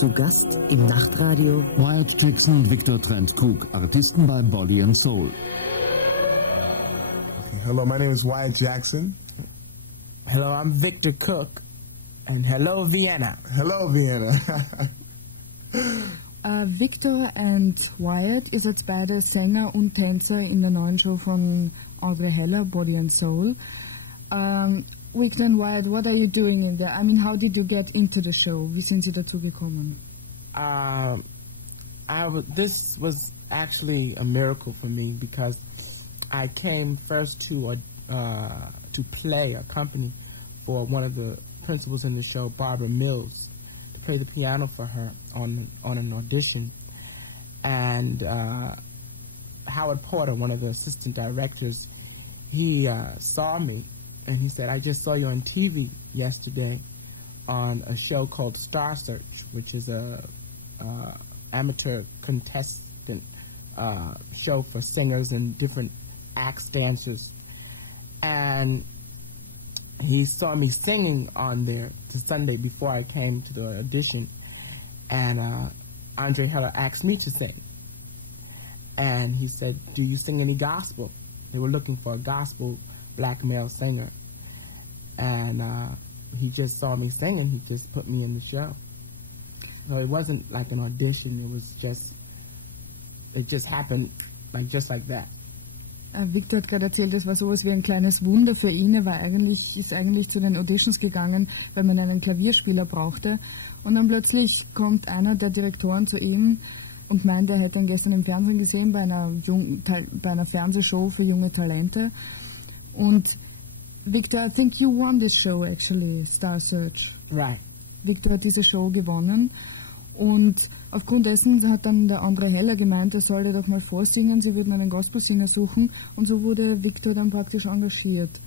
Zu Gast im Nachtradio Wyatt Dixon und Victor Trent Cook, Artisten bei Body and Soul. Okay, hello, my name is Wyatt Jackson. Hello, I'm Victor Cook. And hello, Vienna. Hello, Vienna. Victor and Wyatt, ihr seid beide Sänger und Tänzer in der neuen Show von Andre Heller, Body and Soul. Victor and Wyatt, what are you doing in there? I mean, how did you get into the show? Wie sind Sie dazu gekommen? This was actually a miracle for me because I came first to play a company for one of the principals in the show, Barbara Mills, to play the piano for her on an audition. And Howard Porter, one of the assistant directors, he saw me and he said, I just saw you on TV yesterday on a show called Star Search, which is a amateur contestant show for singers and different acts, dancers. And he saw me singing on there the Sunday before I came to the audition, and Andre Heller asked me to sing. And he said, do you sing any gospel? They were looking for a gospel black male singer. And he just saw me singing. He just put me in the show. So it wasn't like an audition. It just happened just like that. Victor hat gerade erzählt, es war sowas wie ein kleines Wunder für ihn. Er ist eigentlich zu den Auditions gegangen, weil man einen Klavierspieler brauchte. Und dann plötzlich kommt einer der Direktoren zu ihm und meint, er hätte ihn gestern im Fernsehen gesehen bei einer Fernsehshow für junge Talente. Und Victor, I think you won this show actually, Star Search. Right. Victor hat diese Show gewonnen. Und aufgrund dessen hat dann der Andre Heller gemeint, er sollte doch mal vorsingen, sie würden einen Gospelsinger suchen. Und so wurde Victor dann praktisch engagiert.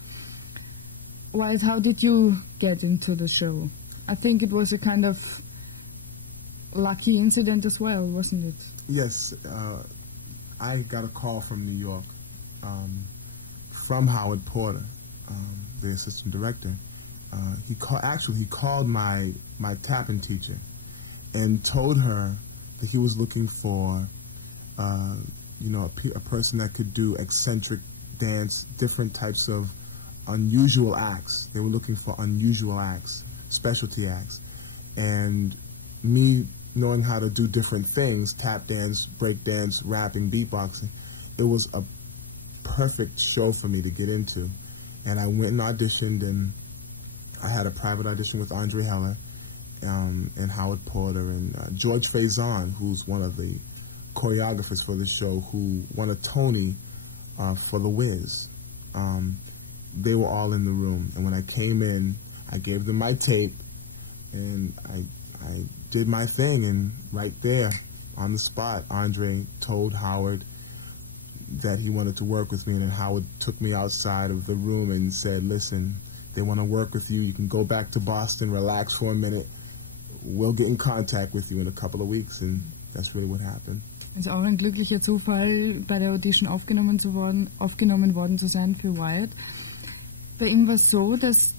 Wyatt, how did you get into the show? I think it was a kind of lucky incident as well, wasn't it? Yes, I got a call from New York from Howard Porter, the assistant director. He called my tapping teacher and told her that he was looking for, a person that could do eccentric dance, different types of unusual acts. They were looking for unusual acts, specialty acts. And me knowing how to do different things, tap dance, break dance, rapping, beatboxing, it was a perfect show for me to get into. And I went and auditioned, and I had a private audition with Andre Heller, and Howard Porter, and George Faison, who's one of the choreographers for the show, who won a Tony for The Wiz. They were all in the room, and when I came in, I gave them my tape, and I did my thing, and right there, on the spot, Andre told Howard that he wanted to work with me, and then Howard took me outside of the room and said, listen, they want to work with you. You can go back to Boston, relax for a minute. We'll get in contact with you in a couple of weeks, and that's really what happened. Es ist auch ein glücklicher Zufall, bei der Audition aufgenommen worden zu sein für Wyatt. Bei ihm war es so, dass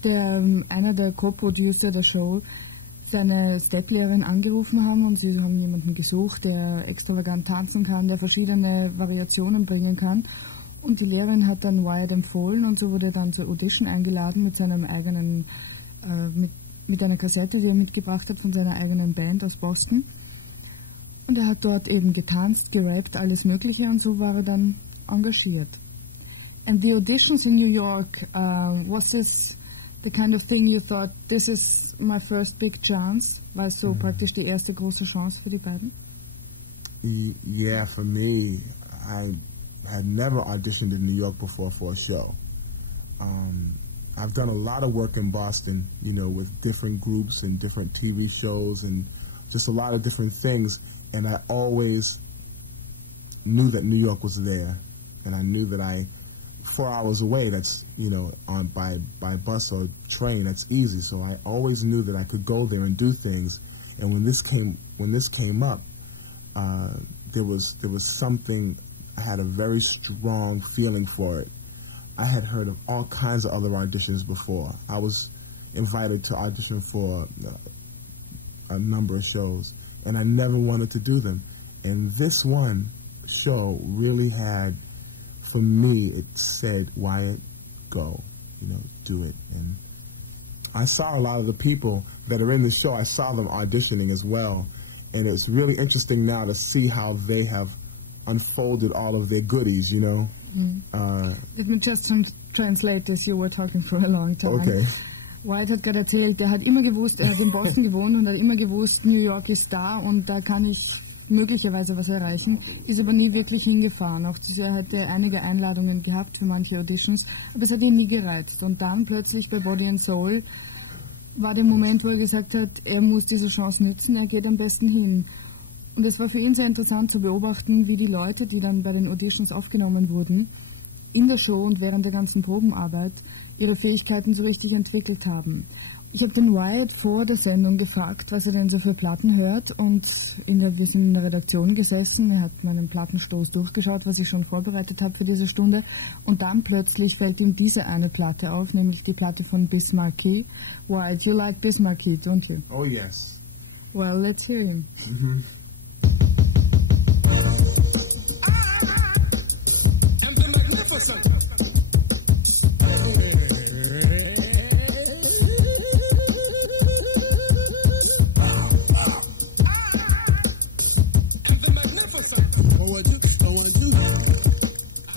einer der Co-Producer der Show seine Steplehrerin angerufen haben und sie haben jemanden gesucht, der extravagant tanzen kann, der verschiedene Variationen bringen kann. Und die Lehrerin hat dann Wyatt empfohlen und so wurde er dann zur Audition eingeladen mit seinem eigenen, mit einer Kassette, die er mitgebracht hat von seiner eigenen Band aus Boston. Und er hat dort eben getanzt, gerappt, alles Mögliche und so war er dann engagiert. And the auditions in New York, was this the kind of thing you thought, this is my first big chance? War es so praktisch die erste große Chance für die beiden? Yeah, for me, I had never auditioned in New York before for a show. I've done a lot of work in Boston, with different groups and different TV shows and just a lot of different things, and I always knew that New York was there, and I knew that 4 hours away, that's, by bus or train, that's easy, so I always knew that I could go there and do things, and when this came up, there was something, I had a very strong feeling for it. I had heard of all kinds of other auditions before. I was invited to audition for a number of shows, and I never wanted to do them. And this one show really had, for me, it said, Wyatt, go, do it. And I saw a lot of the people that are in the show, I saw them auditioning as well. And it's really interesting now to see how they have unfolded all of their goodies, Let me just translate this. You were talking for a long time. Okay. Wyatt hat gerade erzählt, er hat immer gewusst, er hat in Boston gewohnt und hat immer gewusst, New York ist da und da kann ich möglicherweise was erreichen, ist aber nie wirklich hingefahren. Auch er hatte einige Einladungen gehabt für manche Auditions, aber es hat ihn nie gereizt. Und dann plötzlich bei Body and Soul war der Moment, wo er gesagt hat, er muss diese Chance nützen, er geht am besten hin. Und es war für ihn sehr interessant zu beobachten, wie die Leute, die dann bei den Auditions aufgenommen wurden, in der Show und während der ganzen Probenarbeit ihre Fähigkeiten so richtig entwickelt haben. Ich habe den Wyatt vor der Sendung gefragt, was er denn so für Platten hört, und wir sind in der Redaktion gesessen, er hat meinen Plattenstoß durchgeschaut, was ich schon vorbereitet habe für diese Stunde, und dann plötzlich fällt ihm diese eine Platte auf, nämlich die Platte von Biz Markie. Wyatt, you like Biz Markie, don't you? Oh yes. Well, let's hear him. Mm-hmm.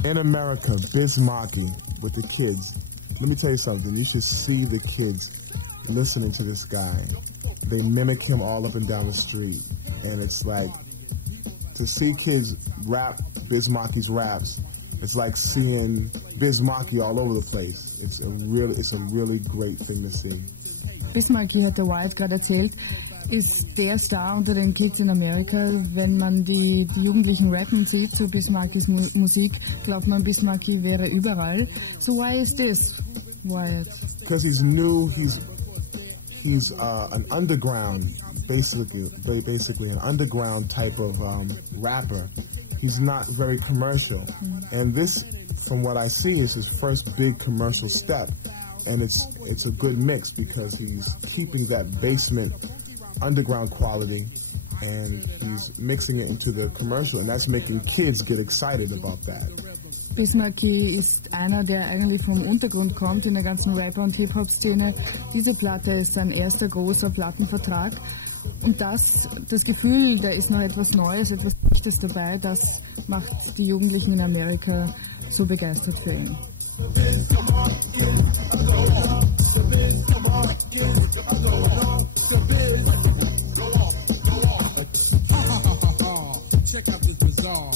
In America, Biz Markie with the kids. Let me tell you something. You should see the kids listening to this guy. They mimic him all up and down the street. And it's like, to see kids rap Biz Markie's raps, it's like seeing Biz Markie all over the place. It's a really great thing to see. Biz Markie, hat der Wyatt gerade erzählt, ist der Star unter den Kids in Amerika. Wenn man die Jugendlichen rappen sieht zu Biz Markies Musik, glaubt man, Biz Markie wäre überall. So why is this, Wyatt? Because he's new, he's an underground, basically an underground type of rapper. He's not very commercial. And this, from what I see, is his first big commercial step. And it's a good mix because he's keeping that basement underground quality and he's mixing it into the commercial, and that's making kids get excited about that. Biz Markie ist einer, der eigentlich vom Untergrund kommt in der ganzen Rapper- und Hip-Hop-Szene. Diese Platte ist sein erster großer Plattenvertrag. Und das Gefühl, da ist noch etwas Neues, etwas Echtes dabei, das macht die Jugendlichen in Amerika so begeistert für ihn. Check out this bizarre.